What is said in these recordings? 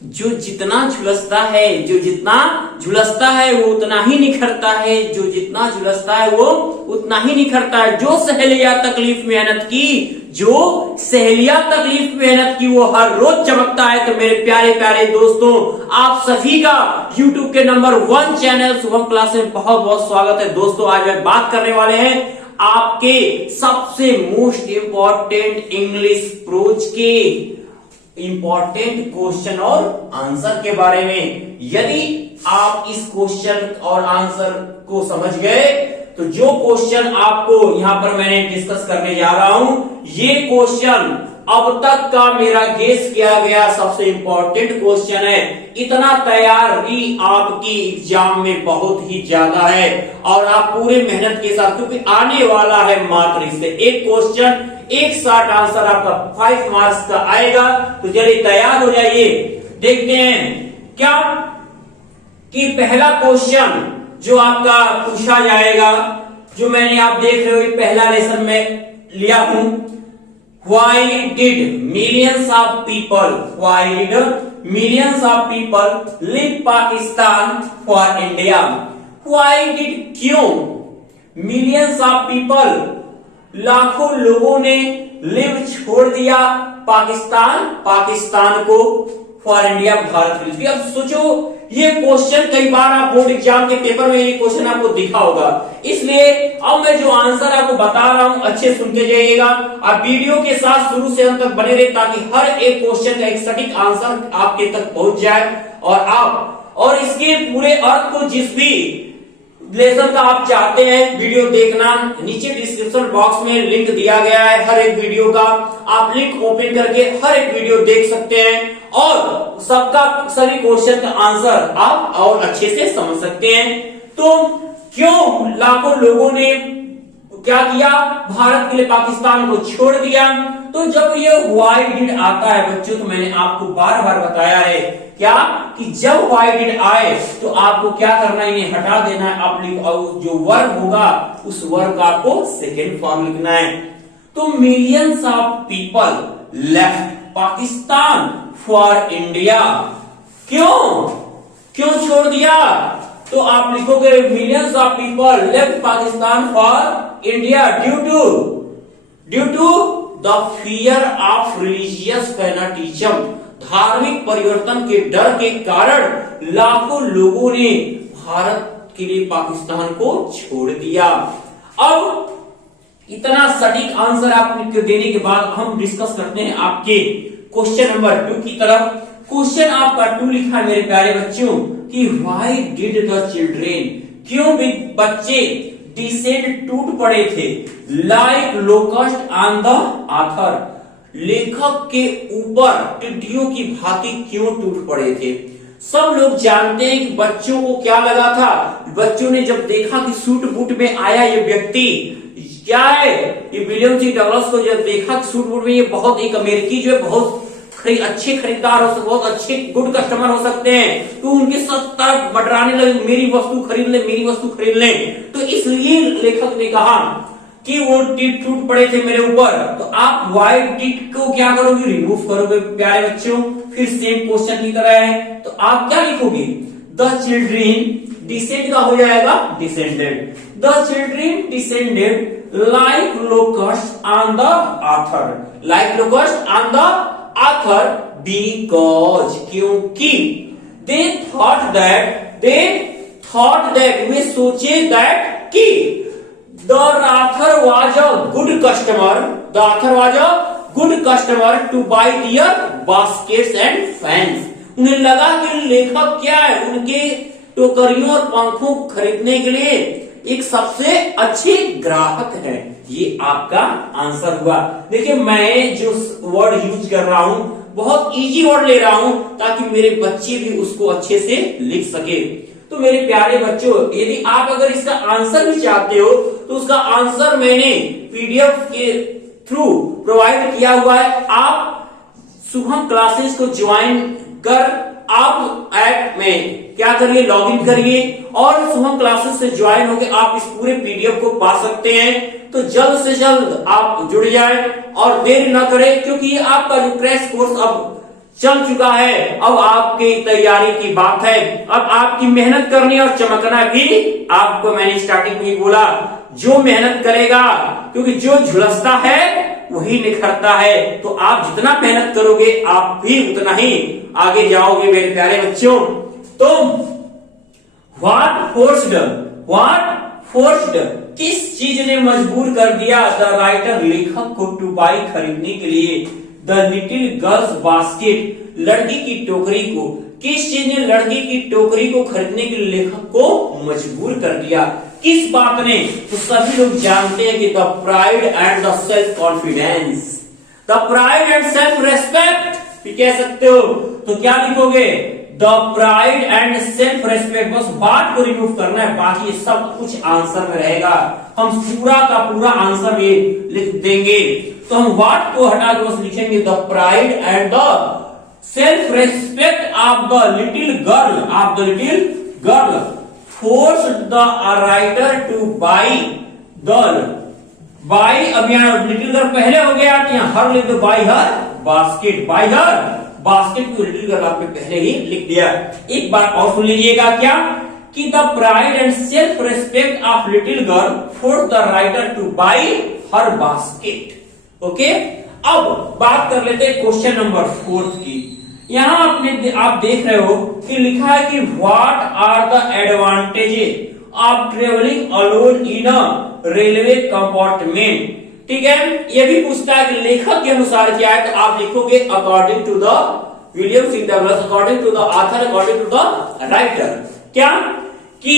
जो जितना झुलसता है, जो जितना झुलसता है वो उतना ही निखरता है, जो जितना झुलसता है वो उतना ही निखरता है। जो सहेलिया तकलीफ मेहनत की, जो सहेलिया तकलीफ मेहनत की वो हर रोज चमकता है। तो मेरे प्यारे प्यारे दोस्तों, आप सभी का YouTube के नंबर 1 चैनल शुभम क्लास में बहुत बहुत स्वागत है। दोस्तों आज हम बात करने वाले हैं आपके सबसे मोस्ट इंपॉर्टेंट इंग्लिश प्रोज के इंपॉर्टेंट क्वेश्चन और आंसर के बारे में। यदि आप इस क्वेश्चन और आंसर को समझ गए तो जो क्वेश्चन आपको यहां पर मैंने डिस्कस करने जा रहा हूं, ये क्वेश्चन अब तक का मेरा गेस किया गया सबसे इंपॉर्टेंट क्वेश्चन है। इतना तैयारी आपकी एग्जाम में बहुत ही ज्यादा है और आप पूरे मेहनत के साथ, क्योंकि आने वाला है मात्र इससे एक क्वेश्चन, एक शॉर्ट आंसर आपका 5 मार्क्स का आएगा। तो चलिए तैयार हो जाइए। देखते हैं क्या कि पहला क्वेश्चन जो आपका पूछा जाएगा, जो मैंने आप देख रहे हो पहला लेसन में लिया हूं। Why did millions of people leave Pakistan for India? Why did क्यों millions of people लाखों लोगों ने लिव छोड़ दिया पाकिस्तान को फॉर इंडिया भारत के लिए। अब सोचो ये क्वेश्चन कई बार आप बोर्ड एग्जाम के पेपर में ये क्वेश्चन आपको दिखा होगा, इसलिए अब मैं जो आंसर आपको बता रहा हूं अच्छे सुन के जाइएगा। आप वीडियो के साथ शुरू से अंत तक बने रहे ताकि हर एक क्वेश्चन का एक सटीक आंसर आपके तक पहुंच जाए और इसके पूरे अर्थ को जिस भी लेसन का आप चाहते हैं वीडियो देखना, नीचे डिस्क्रिप्शन बॉक्स में लिंक दिया गया है हर एक वीडियो का। आप लिंक ओपन करके हर एक वीडियो देख सकते हैं और सभी क्वेश्चन का आंसर आप और अच्छे से समझ सकते हैं। तो क्यों लाखों लोगों ने क्या किया, भारत के लिए पाकिस्तान को छोड़ दिया? तो जब ये व्हाई डिड आता है बच्चों, तो मैंने आपको बार बार बताया है क्या कि जब व्हाई डिड आए तो आपको क्या करना है, इन्हें हटा देना है। आप जो वर्ब होगा उस वर्ब का आपको सेकेंड फॉर्म लिखना है। तो millions of people left Pakistan for India. क्यों छोड़ दिया? तो आप लिखोगे millions of people left Pakistan for India due to the fear of religious fanaticism. धार्मिक परिवर्तन के डर के कारण लाखों लोगों ने भारत के लिए पाकिस्तान को छोड़ दिया। अब इतना सटीक आंसर आपको देने के बाद हम डिस्कस करते हैं आपके क्वेश्चन नंबर 2 की तरफ। क्वेश्चन आपका 2 लिखा है मेरे प्यारे बच्चों कि व्हाई डिड द चिल्ड्रेन, क्यों भी बच्चे डिसेंड टूट पड़े थे like locust on the author, लेखक के ऊपर टिड्डियों की भांति क्यों टूट पड़े थे? सब लोग जानते हैं कि बच्चों को क्या लगा था। बच्चों ने जब देखा कि सूट बूट में आया ये व्यक्ति, क्या है ये विलियम सी डगलस को जब देखा सूट बूट में, ये बहुत एक अमेरिकी जो है बहुत अच्छे खरीदार हो सकते, बहुत अच्छे गुड कस्टमर हो सकते हैं, तो उनके सब तरफ बटराने लगे मेरी वस्तु खरीद ले। तो इसलिए लेखक ने कहा कि वो टिट टूट पड़े थे मेरे ऊपर। तो आप व्हाई डिड को क्या करोगे, रिमूव करोगे प्यारे बच्चों। फिर सेम क्वेश्चन की तरह है, तो आप क्या लिखोगे, द चिल्ड्रेन डिसेंड का हो जाएगा descended. The children descended like locust on the author, because क्योंकि दे थॉट दैट वे सोचे दैट कि the author was a good customer to buy their baskets and fans। उन्हें लगा कि लेखक क्या है, उनके टोकरियों और पंखों को खरीदने के लिए एक सबसे अच्छे ग्राहक है। ये आपका आंसर हुआ। देखिए मैं जो वर्ड यूज कर रहा हूं बहुत इजी वर्ड ले रहा हूं ताकि मेरे बच्चे भी उसको अच्छे से लिख सके। तो मेरे प्यारे बच्चों, यदि आप अगर इसका आंसर भी चाहते हो तो उसका आंसर मैंने पीडीएफ के थ्रू प्रोवाइड किया हुआ है। आप शुभम क्लासेस को ज्वाइन कर आप ऐप में क्या करिए, लॉगिन करिए और शुभम क्लासेस से ज्वाइन होकर आप इस पूरे पीडीएफ को पा सकते हैं। तो जल्द से जल्द आप जुड़ जाएं और देर न करें, क्योंकि आपका जो क्रैश कोर्स अब चल चुका है, अब आपकी तैयारी की बात है। अब आपकी मेहनत करनी और चमकना भी। आपको मैंने स्टार्टिंग में ही बोला, जो मेहनत करेगा, क्योंकि जो झुलसता है वही निखरता है। तो आप जितना मेहनत करोगे आप भी उतना ही आगे जाओगे मेरे प्यारे बच्चों। तो व्हाट फोर्स्ड किस चीज ने मजबूर कर दिया द राइटर लेखक को टू बाई खरीदने के लिए द लिटिल गर्ल्स बास्केट लड़की की टोकरी को। किस चीज ने लड़की की टोकरी को खरीदने के लिए लेखक को मजबूर कर दिया? किस बात ने? तो सभी लोग जानते हैं कि the pride and the self confidence, the pride and self respect भी कह सकते हो। तो क्या लिखोगे? The pride and self respect. बस बात को रिमूव करना है, बाकी सब कुछ आंसर में रहेगा। हम पूरा का पूरा आंसर ये लिख देंगे। तो हम व्हाट को हटा के बस लिखेंगे the pride and the self respect of the little girl forced the writer to buy अब यहाँ लिटिल गर्ल पहले हो गया, यहाँ हर लिख दो बाई हर बास्केट को लिटिल गर्ल आपने पहले ही लिख दिया। एक बार और सुन लीजिएगा क्या कि the pride and self respect of little girl force the writer two by her basket. Okay, अब बात कर लेते हैं क्वेश्चन नंबर 4 की। यहां आप देख रहे हो कि लिखा है कि what are the advantages of travelling alone in a railway compartment. ठीक है, ये भी पूछता है कि लेखक के अनुसार क्या है। तो आप लिखोगे according to the William C Douglas, according to the author, according to the writer. क्या कि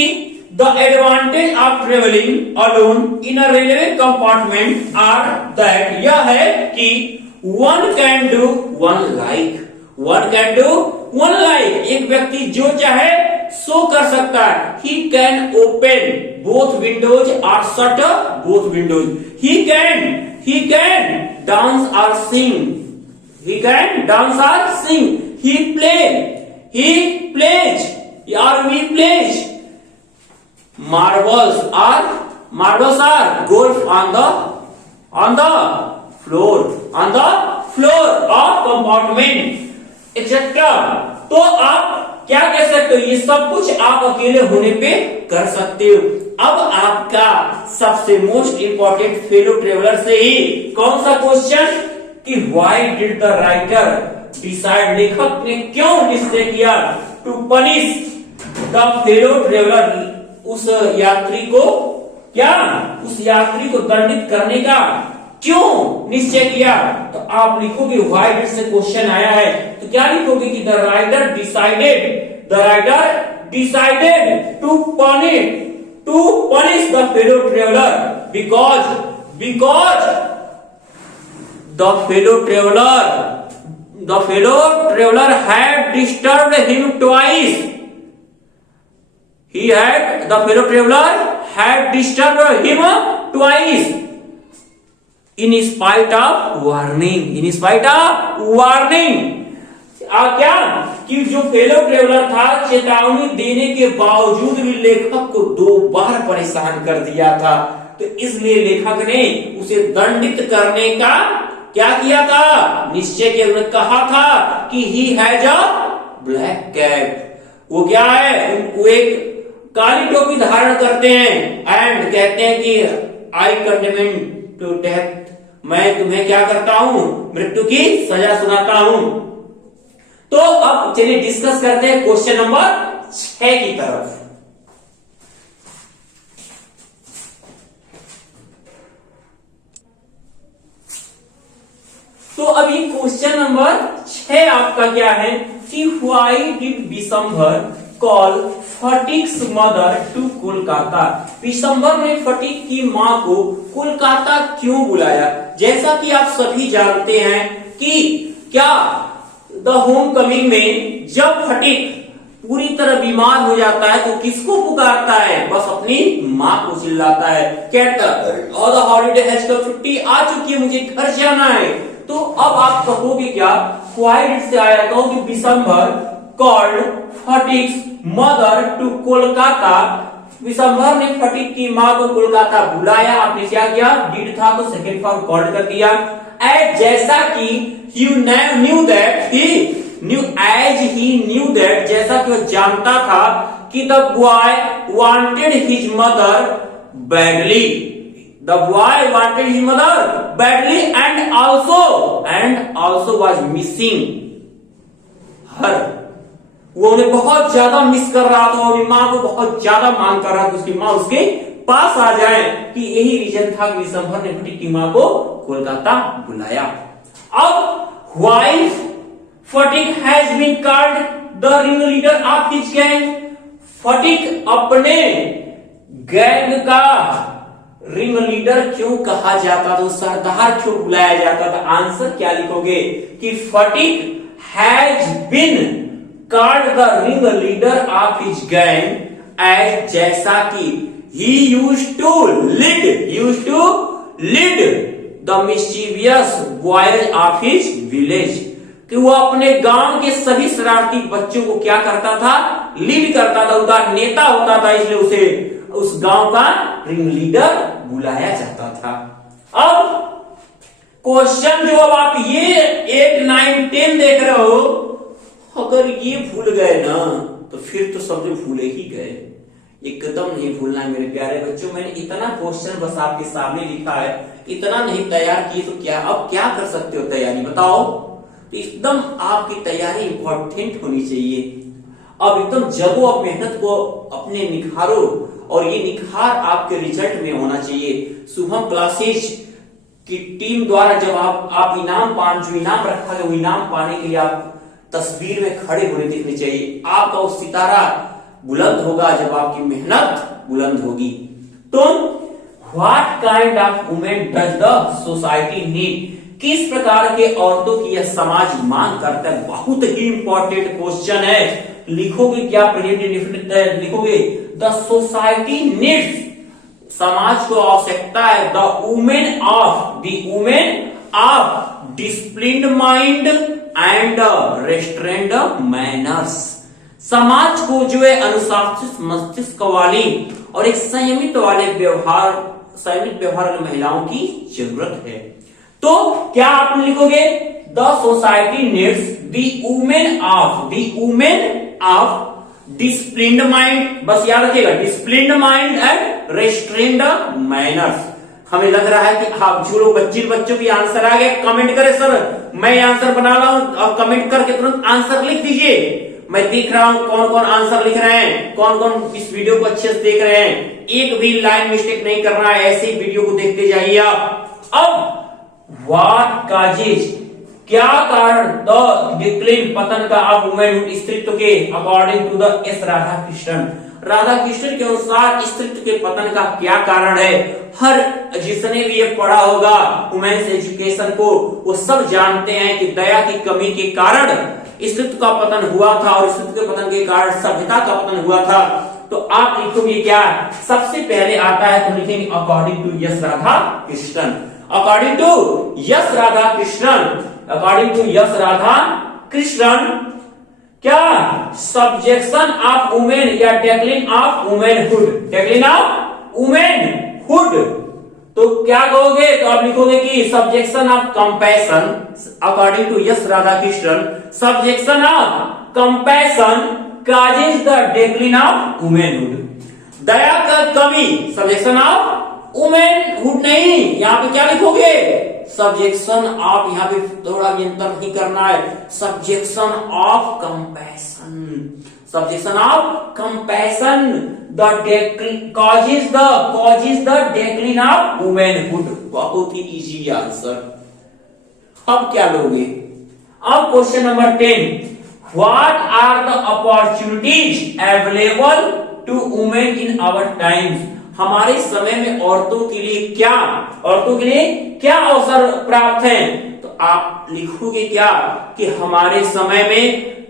the advantage of travelling alone in a railway compartment are that, यह है कि one can do one like, एक व्यक्ति जो चाहे सो कर सकता है। He can open both windows और shut both windows. He can dance और सिंग, ही प्लेज और we plays marbles or golf on the floor of compartment etcetera. तो आप क्या कह सकते हो? ये सब कुछ आप अकेले होने पे कर सकते हो। अब आपका सबसे मोस्ट इंपॉर्टेंट फेलो ट्रेवलर से ही कौन सा क्वेश्चन कि why did the writer decide, लेखक ने क्यों निश्चय किया to punish the fellow traveller, उस यात्री को दंडित करने का क्यों निश्चय किया? तो आप लिखोगे व्हाई डिड से क्वेश्चन आया है, तो क्या लिखोगे कि the writer decided to punish the fellow traveller because the fellow traveller had disturbed him twice. The fellow traveler had disturbed him twice in spite of warning. क्या कि जो फेलो ट्रेवलर था चेतावनी देने के बावजूद भी लेखक को 2 बार परेशान कर दिया था। तो इसलिए लेखक ने उसे दंडित करने का क्या किया था? निश्चय किया। उन्होंने कहा था कि he has a black cap, वो क्या है? वो एक काली टोपी धारण करते हैं एंड कहते हैं कि आई कंडेम टू डेथ, मैं तुम्हें क्या करता हूं? मृत्यु की सजा सुनाता हूं। तो अब चलिए डिस्कस करते हैं क्वेश्चन नंबर 6 की तरफ। तो अब ये क्वेश्चन नंबर 6 आपका क्या है कि why did Vishambhar call Phatik's mother to Kolkata. Vishambhar ने फटिक की मां को कोलकाता क्यों बुलाया? जैसा कि आप सभी जानते हैं कि क्या द होम कमिंग में जब फटिक पूरी तरह बीमार हो जाता है तो किसको पुकारता है? बस अपनी मां को चिल्लाता है, कहता और द हॉलीडे हैज कम, छुट्टी आ चुकी है, मुझे घर जाना है। तो अब आप कहोगे क्या? व्हाई डिड से आया, कहो कि Vishambhar called Phatik's mother to Kolkata. Vishambhar ने फटिक की मां को कोलकाता बुलाया। आपने क्या किया? डिड था तो सेकंड फॉर्म कॉल्ड कर दिया। एज जैसा कि you knew that he knew as he knew that, जैसा कि वह जानता था कि the boy wanted his mother badly, the boy wanted his mother badly and also was missing her, वो उन्हें बहुत ज्यादा मिस कर रहा था, अपनी मां को बहुत ज्यादा मांग कर रहा था, उसकी मां उसके पास आ जाए, कि यही रीजन था कि दिसंबर ने फटीक की मां को कोलकाता बुलाया। अब why Phatik has been called the ring leader of his gang, Phatik अपने गैंग का रिंग लीडर क्यों कहा जाता था, सरदार क्यों बुलाया जाता था? आंसर क्या लिखोगे कि Phatik has been called the ring leader of his gang as, जैसा कि he used to lead the mischievous boys of his village, कि वो अपने गांव के सभी शरारती बच्चों को क्या करता था? लीड करता था, उनका नेता होता था, इसलिए उसे उस गांव का रिंग लीडर बुलाया जाता था। अब क्वेश्चन जो अब आप ये 8, 9, 10 देख रहे हो, अगर ये भूल गए ना तो फिर तो समझो भूले ही गए, एकदम नहीं भूलना है मेरे प्यारे बच्चों। मैंने इतना क्वेश्चन बस आपके सामने लिखा है, इतना नहीं तैयार किए तो क्या अब क्या कर सकते हो तैयारी बताओ? तो एकदम आपकी तैयारी इंपॉर्टेंट होनी चाहिए। अब एकदम जगो, अब मेहनत को अपने निखारो, और ये निखार आपके रिजल्ट में होना चाहिए। शुभम क्लासेज की टीम द्वारा जब आप इनाम जो इनाम रखा है, वो इनाम पाने के लिए आप तस्वीर में खड़े होने दिखने चाहिए। आपका वो सितारा बुलंद होगा जब आपकी मेहनत बुलंद होगी। तो what kind of women does the society need, किस प्रकार के औरतों की यह समाज मांग करता है? बहुत ही इंपॉर्टेंट क्वेश्चन है। लिखोगे क्या? प्रेजेंट इंडेफिनिट लिखोगे द सोसाइटी नीड्स, समाज को आवश्यकता है the women of disciplined mind and restrained manners, समाज को जो है अनुशासित मस्तिष्क वाली और एक संयमित व्यवहार वाली महिलाओं की जरूरत है। तो क्या आप लिखोगे the society needs the women of disciplined mind, बस याद रखिएगा disciplined mind and restrained manners. हमें लग रहा है कि आप जो लोग बच्चों की आंसर आ गए, कमेंट करें सर मैं आंसर बना रहा हूं, और कमेंट करके तुरंत आंसर लिख दीजिए। मैं देख रहा हूं कौन कौन आंसर लिख रहे हैं, कौन कौन इस वीडियो को अच्छे से देख रहे हैं। एक भी लाइन मिस्टेक नहीं करना है, ऐसे वीडियो को देखते जाइए आप। अब व्हाट काजेज, क्या कारण द डिक्लाइन पतन का ऑफ वुमेनहुड, स्त्रीत्व के according to the S Radhakrishnan के अनुसार स्त्रीत्व के पतन का क्या कारण है? हर जिसने भी ये पढ़ा होगा वुमेन्स एजुकेशन को, वो सब जानते हैं कि दया की कमी के कारण स्त्रीत्व का पतन हुआ था, और स्त्रीत्व के पतन के कारण सभ्यता का पतन हुआ था। तो आप लिखोगे क्या? सबसे पहले आता है तो लिखेंगे according to S Radhakrishnan, according to S Radhakrishnan, according to S Radhakrishnan क्या? सब्जेक्शन ऑफ वुमेन या decline of womanhood, decline of womanhood. तो क्या कहोगे? तो आप लिखोगे कि subjection of compassion, according to S Radhakrishnan, subjection of compassion causes the decline of womanhood. दया का कमी, सब्जेक्शन ऑफ वुमेनहुड नहीं, यहां पे क्या लिखोगे? सब्जेक्शन ऑफ, यहां पे थोड़ा भी अंतर नहीं करना है, subjection of compassion, subjection of compassion the causes the decline of womanhood. बहुत ही इजी आंसर। अब क्या लोगे? अब question number 10, what are the opportunities available to women in our times, हमारे समय में औरतों के लिए क्या अवसर प्राप्त हैं? तो आप लिखोगे क्या कि हमारे समय में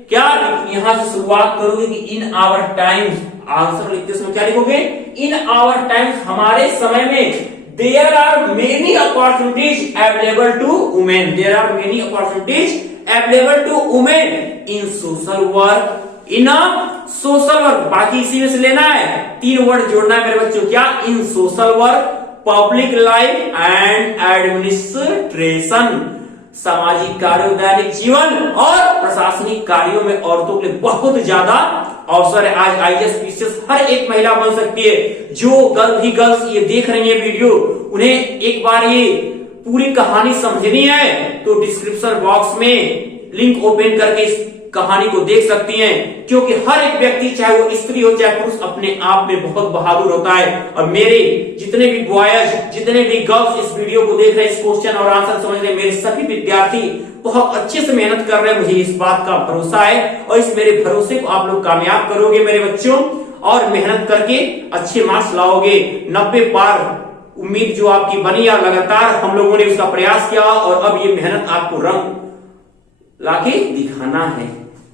क्या, यहां से शुरुआत करोगे कि इन आवर टाइम्स, आंसर लिखते समय क्या लिखोगे? इन आवर टाइम्स, हमारे समय में there are many opportunities available to women, there are many opportunities available to women in social work, in social work, बाकी इसी में से लेना है, 3 वर्ड जोड़ना है मेरे बच्चों, क्या? In social work, public life and administration, सामाजिक कार्यों, दैनिक जीवन और प्रशासनिक कार्यों में औरतों के लिए बहुत ज्यादा अवसर है। आज आईएएस पीसीएस हर एक महिला बन सकती है। जो गर्ल्स ये देख रही है वीडियो, उन्हें एक बार ये पूरी कहानी समझनी है तो डिस्क्रिप्शन बॉक्स में लिंक ओपन करके इस कहानी को देख सकती हैं, क्योंकि हर एक व्यक्ति चाहे वो स्त्री हो चाहे पुरुष अपने आप में बहुत बहादुर होता है। और मेरे जितने भी बॉयज, जितने भी गर्ल्स इस वीडियो को देख रहे हैं, इस क्वेश्चन और आंसर समझ रहे हैं, मेरे सभी विद्यार्थी बहुत अच्छे से मेहनत कर रहे हैं। मुझे इस बात का भरोसा है और इस मेरे भरोसे को आप लोग कामयाब करोगे मेरे बच्चों, और मेहनत करके अच्छे मार्क्स लाओगे। 90 पार उम्मीद जो आपकी बनी है, लगातार हम लोगों ने उसका प्रयास किया और अब ये मेहनत आपको रंग लाके दिखाना है।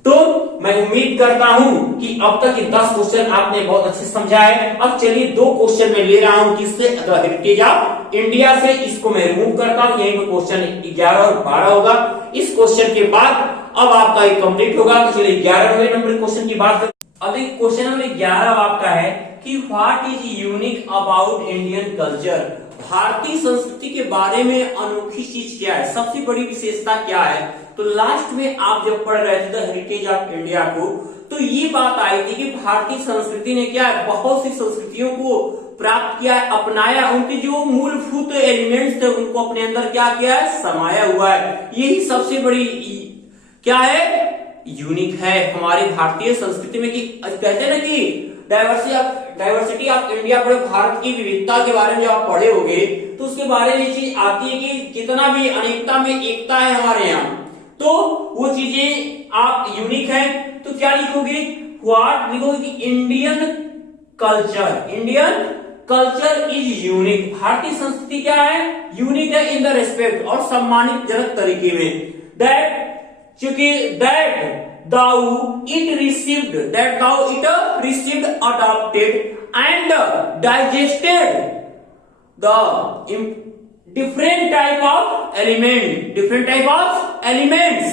तो मैं उम्मीद करता हूं कि अब तक 10 क्वेश्चन आपने बहुत अच्छे समझा है। अब चलिए 2 क्वेश्चन मैं ले रहा हूं किससे, हेरिटेज ऑफ इंडिया से। इसको मैं रिमूव करता हूं, यही पे क्वेश्चन 11 और 12 होगा। इस क्वेश्चन के बाद अब आपका ये कंप्लीट होगा। तो चलिए 11वें नंबर क्वेश्चन की बात करते हैं। अब एक क्वेश्चन नंबर 11 आपका है कि what is unique about Indian culture. भारतीय संस्कृति के बारे में अनोखी चीज क्या है, सबसे बड़ी विशेषता क्या है। तो लास्ट में आप जब पढ़ रहे थे द हेरिटेज ऑफ इंडिया को, तो ये बात आई थी कि भारतीय संस्कृति ने क्या है, बहुत सी संस्कृतियों को प्राप्त किया है, अपनाया, उनके जो मूलभूत एलिमेंट्स थे उनको अपने अंदर क्या किया है, समाया हुआ है। यही सबसे बड़ी क्या है, यूनिक है हमारी भारतीय संस्कृति में। कि कहते हैं ना कि डाइवर्सिटी ऑफ इंडिया, पर भारत की विविधता के बारे में जब आप पढ़े होंगे तो उसके बारे में चीज आती है कि कितना भी अनेकता में एकता है हमारे यहाँ। तो वो चीजें आप यूनिक है तो क्या लिखोगे, व्हाट लिखोगे कि इंडियन कल्चर इज यूनिक। भारतीय संस्कृति क्या है, यूनिक है इन द रेस्पेक्ट और सम्मानित जनक तरीके में। दैट चूंकि that thou it received, adopted and digested the different type of elements।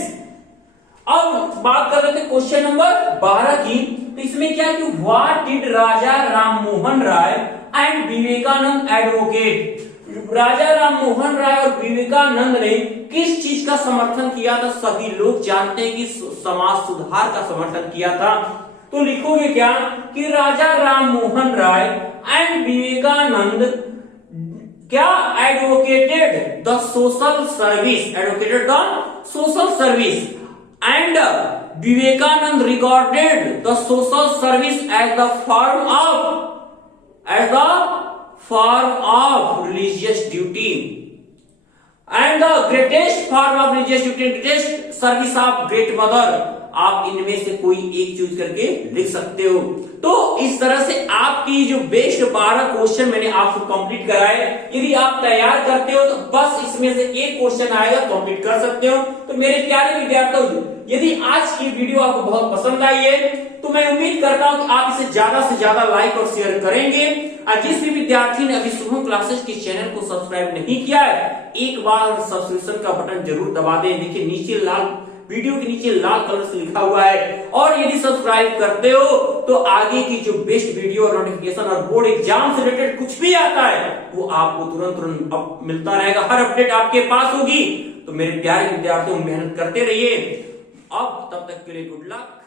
अब बात कर रहे थे क्वेश्चन नंबर 12 की। तो इसमें क्या कि what did Raja Ram Mohan Roy and Vivekananda advocate. Raja Ram Mohan Roy और विवेकानंद ने किस चीज का समर्थन किया था। सभी लोग जानते हैं कि समाज सुधार का समर्थन किया था। तो लिखोगे क्या कि राजा राम मोहन राय एंड विवेकानंद क्या advocated the social service and Vivekananda recorded the social service as the form of religious duty and the greatest form of religious duty, greatest service of great mother। आप इनमें से कोई एक चूज करके लिख सकते हो। तो इस तरह से आपकी जो बेस्ट 12 क्वेश्चन मैंने आपको कंप्लीट कराए। यदि आप तैयार करते हो तो बस इसमें से एक क्वेश्चन आएगा, कंप्लीट कर सकते हो। तो मेरे प्यारे विद्यार्थियों, यदि आज की वीडियो आपको बहुत पसंद आई है तो मैं उम्मीद करता हूं कि आप इसे ज्यादा से ज्यादा लाइक और शेयर करेंगे। और जिस भी विद्यार्थी ने अभी शुभम क्लासेस के चैनल को सब्सक्राइब नहीं किया है, एक बार सब्सक्रिप्शन का बटन जरूर दबा दें। देखिए नीचे वीडियो के नीचे लाल कलर से लिखा हुआ है। और यदि सब्सक्राइब करते हो तो आगे की जो बेस्ट वीडियो और नोटिफिकेशन और बोर्ड एग्जाम से रिलेटेड कुछ भी आता है वो आपको तुरंत मिलता रहेगा। हर अपडेट आपके पास होगी। तो मेरे प्यारे विद्यार्थियों, मेहनत करते रहिए। अब तब तक के लिए गुड लक।